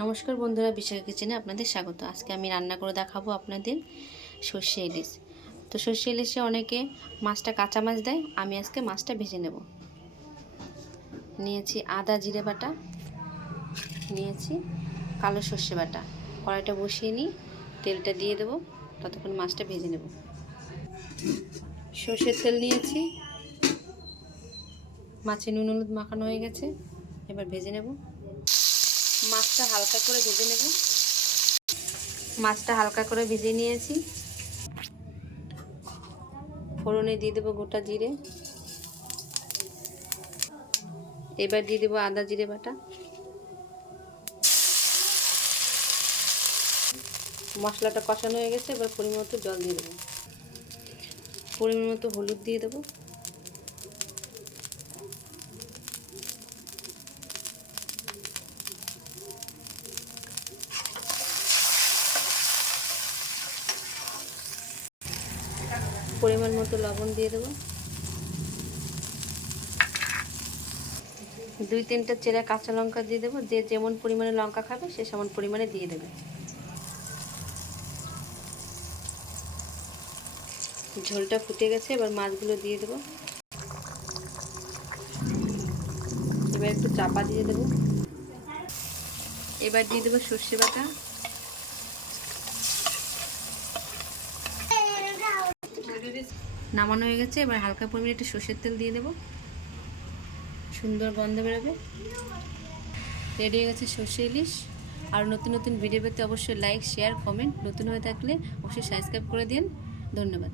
নমস্কার বন্ধুরা, বিশাল কিচেনে আপনাদের স্বাগত। আজকে আমি রান্না করে দেখাবো আপনাদের সর্ষে ইলিশ। তো সর্ষে ইলিশে অনেকে মাছটা কাঁচা মাছ দেয়, আমি আজকে মাছটা ভেজে নেব। নিয়েছি আদা, জিরে বাটা, নিয়েছি কালো সর্ষে বাটা। কড়াইটা বসিয়ে নিই, তেলটা দিয়ে দেবো, ততক্ষণ মাছটা ভেজে নেব। সর্ষের তেল নিয়েছি, মাছে নুন হলুদ মাখানো হয়ে গেছে, এবার ভেজে নেব। মাছটা হালকা করে ভেজে নেব। মাছটা হালকা করে ভেজে নিয়েছি। ফোড়নে দিয়ে দেবো গোটা জিরে। এবার দিয়ে দেবো আদা জিরে বাটা। মশলাটা কষানো হয়ে গেছে, এবার পরিমাণ মতো জল দিয়ে দেবো। পরিমাণ মতো হলুদ দিয়ে দেবো। পরিমাণ মতো লবণ দিয়ে দেবো। দুই তিনটা চেরা কাঁচা লঙ্কা দিয়ে দেবো। যে যেমন পরিমাণে লঙ্কা খাবে, সে সেমন পরিমাণে দিয়ে দেবে। ঝোলটা ফুটে গেছে, এবার মাছগুলো দিয়ে দেবো। এবার একটু চাপা দিয়ে দেবো। এবার দিয়ে দেবো সর্ষে বাটা। নামানো হয়ে গেছে, এবার হালকা পরিমাণে একটু সর্ষের তেল দিয়ে দেবো। সুন্দর গন্ধ বেরোবে। রেডি হয়ে গেছে সর্ষে ইলিশ। আর নতুন নতুন ভিডিও পেতে অবশ্যই লাইক শেয়ার কমেন্ট নতুন হয়ে থাকলে অবশ্যই সাবস্ক্রাইব করে দিন। ধন্যবাদ।